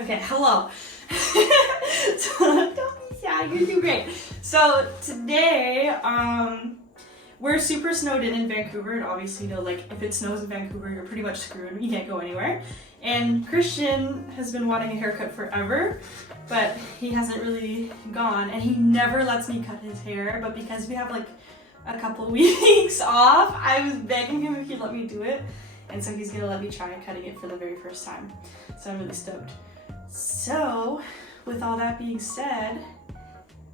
Okay, hello. So, don't be sad, you're doing great. So today, we're super snowed in Vancouver, and obviously, you know, like if it snows in Vancouver, you're pretty much screwed. You can't go anywhere. And Christian has been wanting a haircut forever, but he hasn't really gone, and he never lets me cut his hair. But because we have like a couple weeks off, I was begging him if he'd let me do it, and so he's gonna let me try cutting it for the very first time. So I'm really stoked. So, with all that being said,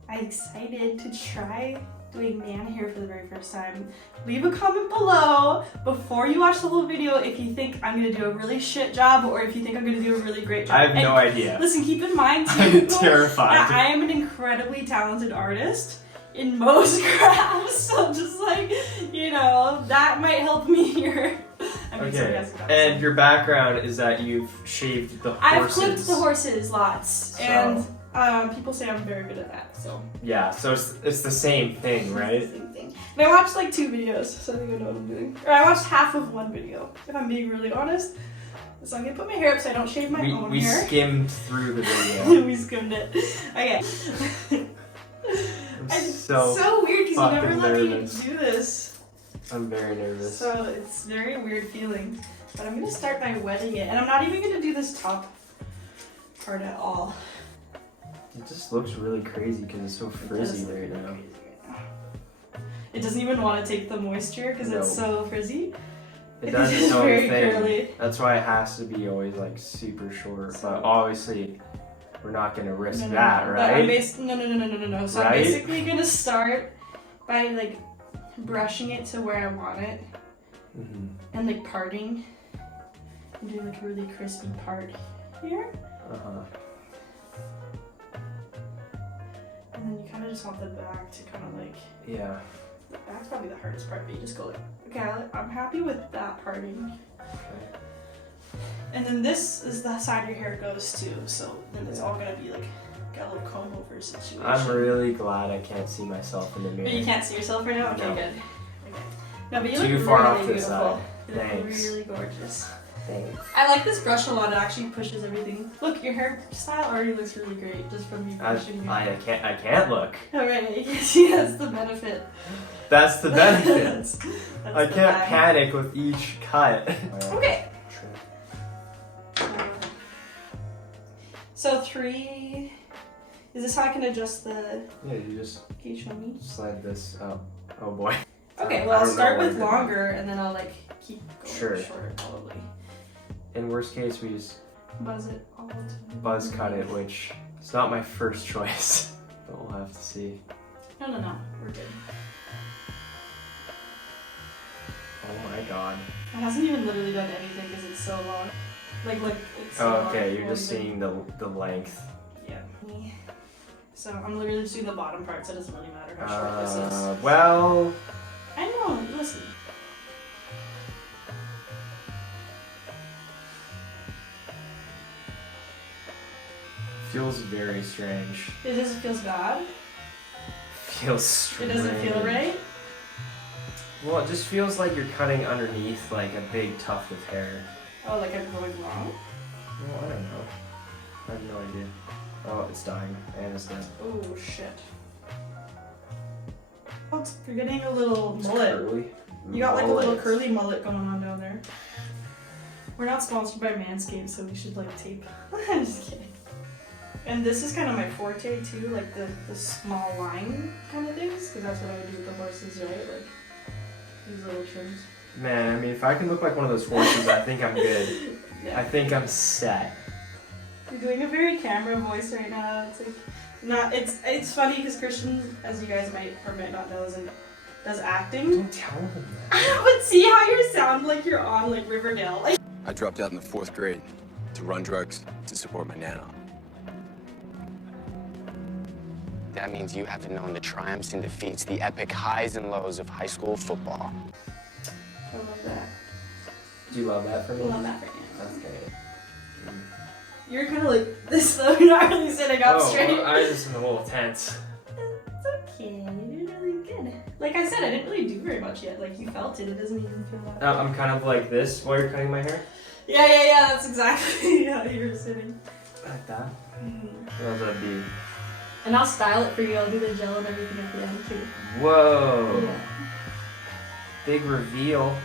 I'm excited to try doing man hair for the very first time. Leave a comment below before you watch the whole video if you think I'm gonna do a really shit job or if you think I'm gonna do a really great job. I have no idea. Listen, keep in mind too, I'm terrified. that I am an incredibly talented artist in most crafts, so just like, you know, that might help me here. Okay, and your background is that you've shaved the horses. I've clipped the horses lots, and people say I'm very good at that, so. Yeah, so it's the same thing, right? It's the same thing. And I watched like 2 videos, so I think I know what I'm doing. Or I watched half of 1 video, if I'm being really honest. So I'm gonna put my hair up so I don't shave my own hair. We skimmed through the video. We skimmed it. Okay. I'm so weird because you never let nervous. me do this. I'm very nervous. So it's very weird feeling. But I'm gonna start by wetting it. And I'm not even gonna do this top part at all. It just looks really crazy because it's so frizzy right now. It doesn't even want to take the moisture because it's so frizzy. It doesn't is know very anything. curly. That's why it has to be always like super short. But obviously, we're not gonna risk that, right? No. So I'm basically gonna start by like brushing it to where I want it, and like parting, and do like a really crispy part here. And then you kind of just want the back to kind of like. Yeah. That's probably the hardest part, but you just go like, okay, I'm happy with that parting. Okay. And then this is the side your hair goes to, so then it's all gonna be like a little comb over situation. I'm really glad I can't see myself in the mirror. But you can't see yourself right now? Okay, No. good. Okay. No, but you Too look far really off to the beautiful. side. You look Thanks. really gorgeous. Thanks. I like this brush a lot. It actually pushes everything. Look, your hairstyle already looks really great just from me brushing you. I can't look. Alright, you see, that's the benefit. That's the benefit. That's I the can't vibe. panic with each cut. Okay. So 3. Is this how I can adjust the? Yeah, you just Can you show me? slide this up. Oh boy. Okay, I well I'll don't start know with where to- longer and then I'll like keep going Sure. shorter probably. In worst case, we just Buzz it all to buzz cut it, which is not my first choice, but we'll have to see. No, we're good. Oh my god. It hasn't even literally done anything because it's so long. Like look, it's so Oh, long. okay, It you're won't just even- seeing the length. Yeah. So I'm literally just doing the bottom part, so it doesn't really matter how short this is. Well, I know. Listen. feels very strange. It doesn't feel bad. Feels It strange. doesn't feel right. Well, it just feels like you're cutting underneath like a big tuft of hair. Oh, like I'm going wrong. Well, I don't know. I have no idea. Oh, it's dying. And it's dead. Oh shit. Oh, you're getting a little It's mullet. curly. You got like a little Mullet. curly mullet going on down there. We're not sponsored by Manscaped, so we should like tape. I'm just kidding. And this is kind of my forte too, like the small line kind of things, because that's what I would do with the horses, right? Like these little trims. Man, I mean, if I can look like one of those horses, I think I'm good. Yeah. I think I'm set. You're doing a very camera voice right now. It's like not. It's funny because Christian, as you guys might or might not know, does acting. Don't tell him that. But see how you sound like you're on like Riverdale. Like I dropped out in the 4th grade to run drugs to support my nana. That means you haven't known the triumphs and defeats, the epic highs and lows of high school football. I love that. Do you love that for I me? love that for you. That's great. You're kind of like this though. You're not really sitting up straight. Well, I was just in a little tense. It's okay. You're doing really good. Like I said, I didn't really do very much yet. Like you felt it. It doesn't even feel that. I'm kind of like this while you're cutting my hair. Yeah. That's exactly how you're sitting. Like that. What would that be? And I'll style it for you. I'll do the gel and everything at the end too. Whoa. Yeah. Big reveal.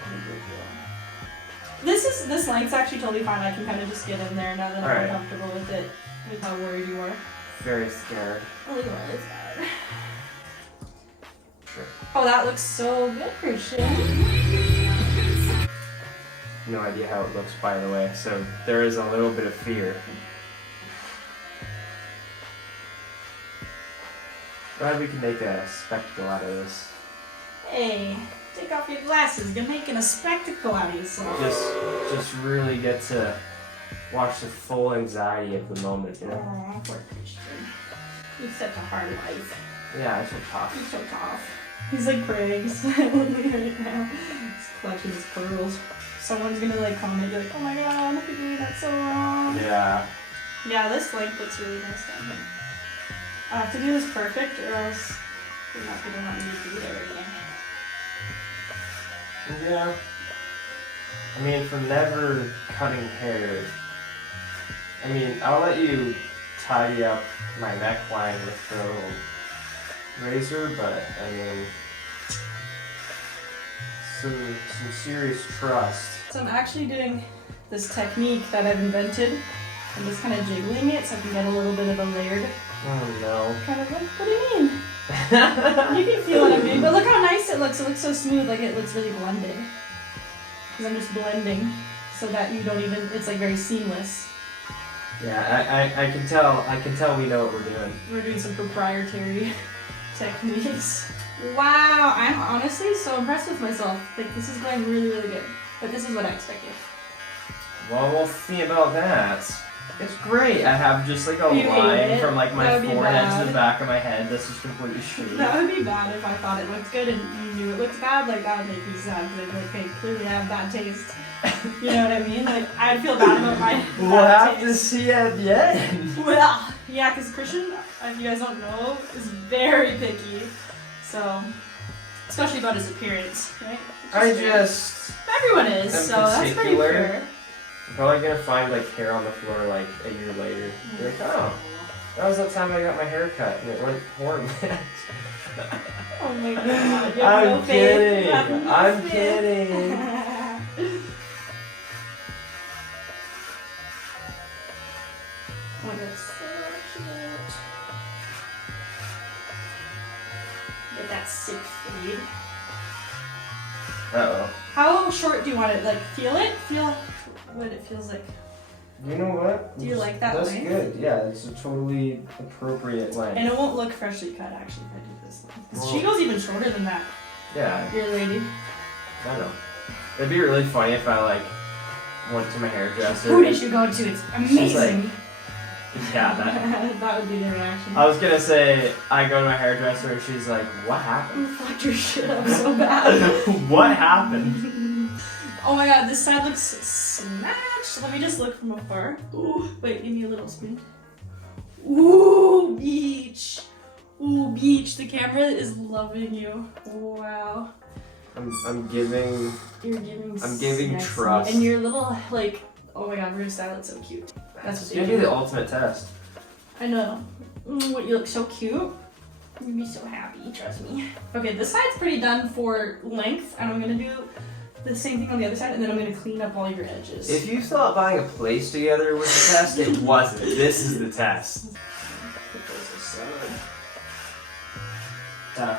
This length's actually totally fine. I can kind of just get in there now that I'm Alright. comfortable with it, with how worried you are. Very scared. Oh, look at this bad. Sure. Oh, that looks so good, Christian. No idea how it looks, by the way, so there is a little bit of fear. Glad we can make a spectacle out of this. Hey, take off your glasses. You're making a spectacle out of yourself. Just really get to watch the full anxiety of the moment, you know? Aw, poor Christian. He's such a hard life. Yeah, it's so tough. He's so tough. He's like praying silently right now. He's clutching his pearls. Someone's gonna like comment, be like, oh my god, you're doing that so wrong. Yeah. Yeah, this length looks really nice down here. I have to do this perfect or else you're not gonna want me to do it again. Yeah. I mean, for never cutting hair, I mean, I'll let you tidy up my neckline with the little razor, but I mean, some serious trust. So I'm actually doing this technique that I've invented. I'm just kind of jiggling it so I can get a little bit of a layered Oh no. kind of look. What do you mean? You can feel what I'm doing, but look how nice it looks. It looks so smooth, like it looks really blended. Because I'm just blending so that you don't even, it's like very seamless. Yeah, I can tell we know what we're doing. We're doing some proprietary techniques. Wow, I'm honestly so impressed with myself. Like this is going really, really good. But this is what I expected. Well, we'll see about that. It's great. I have just like a You hate line it? from like my That would be forehead to bad. the back of my head. This is completely shaved. That would be bad if I thought it looked good and you knew it looked bad. Like that would make me sad because I'd be like, hey, clearly I have bad taste. You know what I mean? Like I'd feel bad about my We'll bad have to taste. see at the end. Well, yeah, because Christian, if you guys don't know, is very picky. So, especially about his appearance, right? Everyone is, am so that's pretty particular. fair. I'm probably gonna find like hair on the floor like a year later. Be like, oh, that was that time I got my hair cut and it went horribly. Oh my god. You have I'm no faith. kidding. You have no I'm faith. kidding. Oh my god, so cute. Get that sick fade. Uh-oh. How short do you want it? Like, feel it? Feel what it feels like. You know what? Do you like that That's length? good. Yeah, it's a totally appropriate length. And it won't look freshly cut actually if I do this length. 'Cause Well- she goes even shorter than that, Yeah, your lady. I know. It'd be really funny if I like went to my hairdresser. Who did you go to? It's amazing. Yeah, that. That would be the reaction. I was gonna say I go to my hairdresser and she's like, "What happened? You fucked your shit up so bad. What happened?" Oh my god, this side looks snatched. Let me just look from afar. Ooh, wait, give me a little spin. Ooh, beach. Ooh, beach. The camera is loving you. Wow. I'm giving. You're giving I'm giving sexy. trust. And your little, like, oh my god, we're gonna style it so cute. That's It's what gonna they be do. the ultimate test. I know. What, you look so cute. You'd be so happy, trust me. Okay, this side's pretty done for length, and I'm gonna do the same thing on the other side, and then I'm gonna clean up all your edges. If you thought buying a place together was the test, it wasn't. This is the test.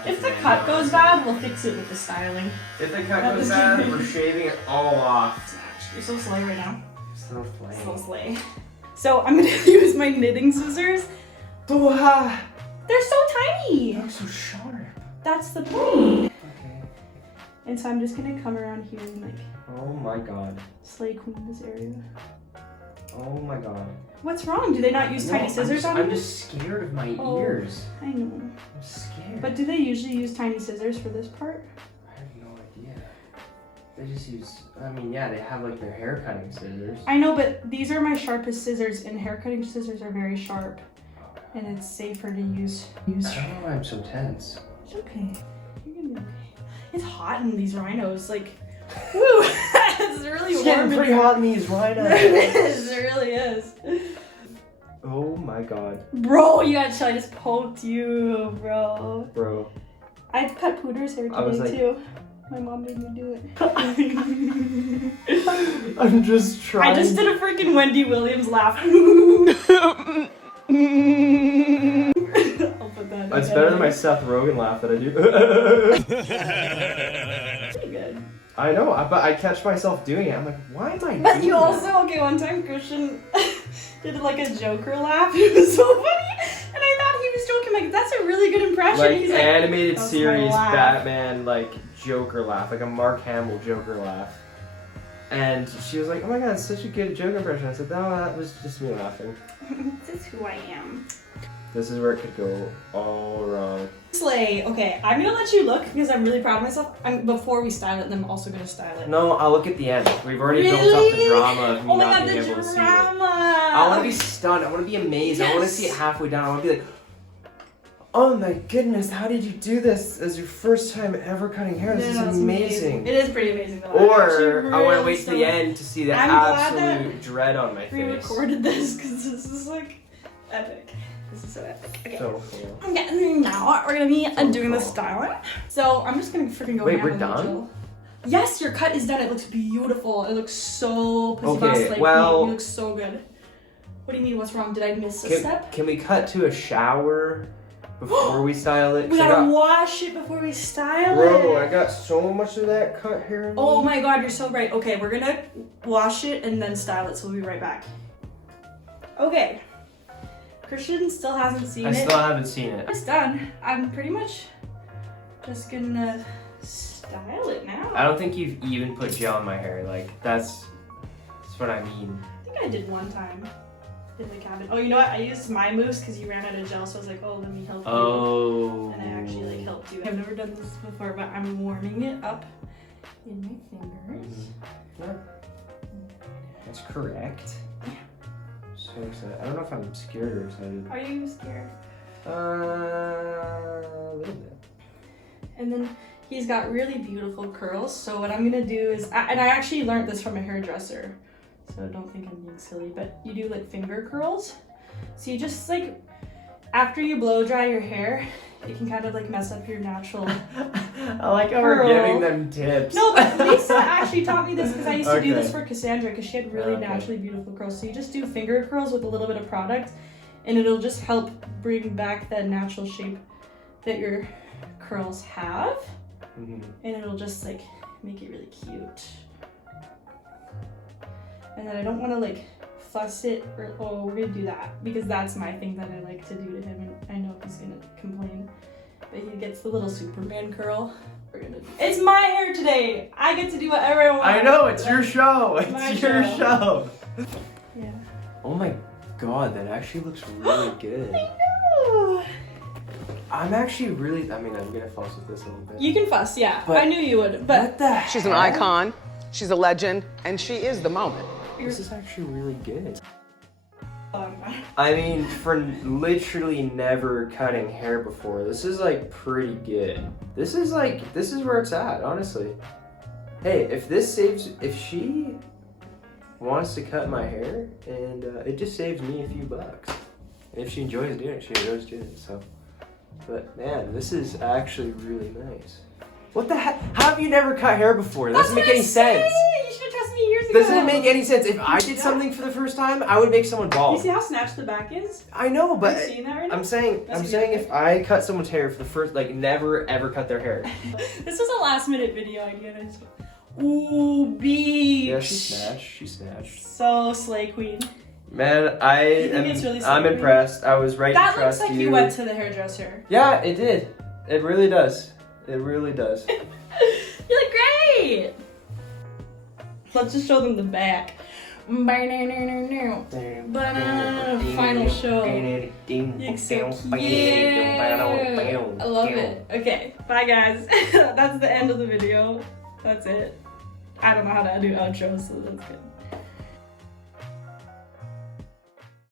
If the cut goes bad, we'll fix it with the styling. If the cut goes bad, we're shaving it all off. You're so slay right now. So So slay. So I'm gonna use my knitting scissors. Wow. They're so tiny. You're so sharp. That's the point. Okay. And so I'm just gonna come around here and like Oh my god. slay queen this area. Oh my god. What's wrong? Do they not use tiny scissors on I'm you? just scared of my Oh. ears. I know. I'm scared. But do they usually use tiny scissors for this part? I have no idea. They just use. I mean, yeah, they have like their hair cutting scissors. I know, but these are my sharpest scissors, and hair cutting scissors are very sharp, and it's safer to use. I don't know why I'm so tense. It's okay. You're gonna be okay. It's hot in these rhinos. Like, woo! It's really warm. hot in these It is. It really is. Oh my god. Bro, you gotta chill. I just poked you, bro. Bro. I cut Pooter's hair I was today like- too. My mom made me do it. I'm just trying. I just did a freaking Wendy Williams laugh. I'll put that in. It's better than my Seth Rogen laugh that I do. Pretty good. I know, but I catch myself doing it. I'm like, why am I doing But you that? also, okay, one time Christian did like a Joker laugh. It was so funny. And I thought he was joking. Like, that's a really good impression. Like He's like, animated "That's my series laugh." Batman like Joker laugh, like a Mark Hamill Joker laugh. And she was like, oh my god, it's such a good Joker impression. I said, no, that was just me laughing. This is who I am. This is where it could go all wrong. Slay. Okay, I'm gonna let you look because I'm really proud of myself. Before we style it, and then I'm also gonna style it. No, I'll look at the end. We've already built up Really? the drama of me Oh my not god, being the able to see it. drama! I want to be stunned. I want to be amazed. I want to Yes. see it halfway down. I want to be like, oh my goodness, how did you do this as your first time ever cutting hair? This No, is it's amazing. It is pretty amazing though. I'm Or actually I want to really wait to the end to see the I'm glad absolute dread on my We face. recorded this because this is like epic. This is so epic. Okay. So cool. Okay, now we're gonna be doing the cool. styling. So I'm just gonna freaking go. Wait, ham we're on the done? gel. Yes, your cut is done. It looks beautiful. It looks so pussy Okay, boss like well- you look so good. What do you mean? What's wrong? Did I miss a step? Can we cut to a shower before we style it? We 'Cause I gotta got- wash it before we style Bro, I it. got so much of that cut hair. in me. Oh my god, you're so right. Okay, we're gonna wash it and then style it, so we'll be right back. Okay. Christian still hasn't seen I it. still haven't seen it. It's done. I'm pretty much just gonna style it now. I don't think you've even put gel in my hair. Like, that's what I mean. I think I did one time in the cabin. Oh, you know what? I used my mousse because you ran out of gel, so I was like, oh, let me help you. Oh. And I actually like helped you. I've never done this before, but I'm warming it up in my fingers. Yeah. That's correct. So excited. I don't know if I'm scared or excited. Are you scared? A little bit. And then he's got really beautiful curls. So what I'm gonna do is, and I actually learned this from a hairdresser, so don't think I'm being silly, but you do like finger curls. So you just like, after you blow dry your hair, it can kind of like mess up your natural. I like how we're Curl. giving them tips. No, but Lisa actually taught me this because I used to do Okay. this for Cassandra because she had really Okay. naturally beautiful curls. So you just do finger curls with a little bit of product, and it'll just help bring back that natural shape that your curls have, Mhm. and it'll just like make it really cute. And then I don't want to like fuss it or, oh, we're gonna do that because that's my thing that I like to do to him, and I know he's gonna complain, but he gets the little Superman curl. We're gonna. It's my hair today. I get to do whatever I want. I know, it's your show. My It's your show. show. Yeah. Oh my god, that actually looks really good. I know. I'm actually really, I mean, I'm gonna fuss with this a little bit. You can fuss, yeah. But- I knew you would, but What the She's an heck? icon, she's a legend, and she is the moment. This is actually really good. um, I mean, for literally never cutting hair before, this is like pretty good. This is where it's at, honestly. Hey, if she wants to cut my hair, and it just saves me a few bucks. And if she enjoys doing it, she enjoys doing it, so. But man, this is actually really nice. What the heck? How have you never cut hair before? That doesn't make any sense. You should have trusted me years ago. Doesn't make any sense. If I did something for the first time, I would make someone You bald. see how snatched the back is? I know, but Are you seeing that right now? I'm saying That's if I cut someone's hair for the first, like, never ever cut their hair. This was a last minute video idea. And I just, ooh, beach. Yeah, she snatched. She snatched. So slay queen. Man, You think it's really I'm slippery? impressed. I was right That to looks trust like you. you went to the hairdresser. Yeah, it did. It really does. It really does. You look great. Let's just show them the back. Final show. You look so cute. I love it. Okay, bye guys. That's the end of the video. That's it. I don't know how to do outros, so that's good.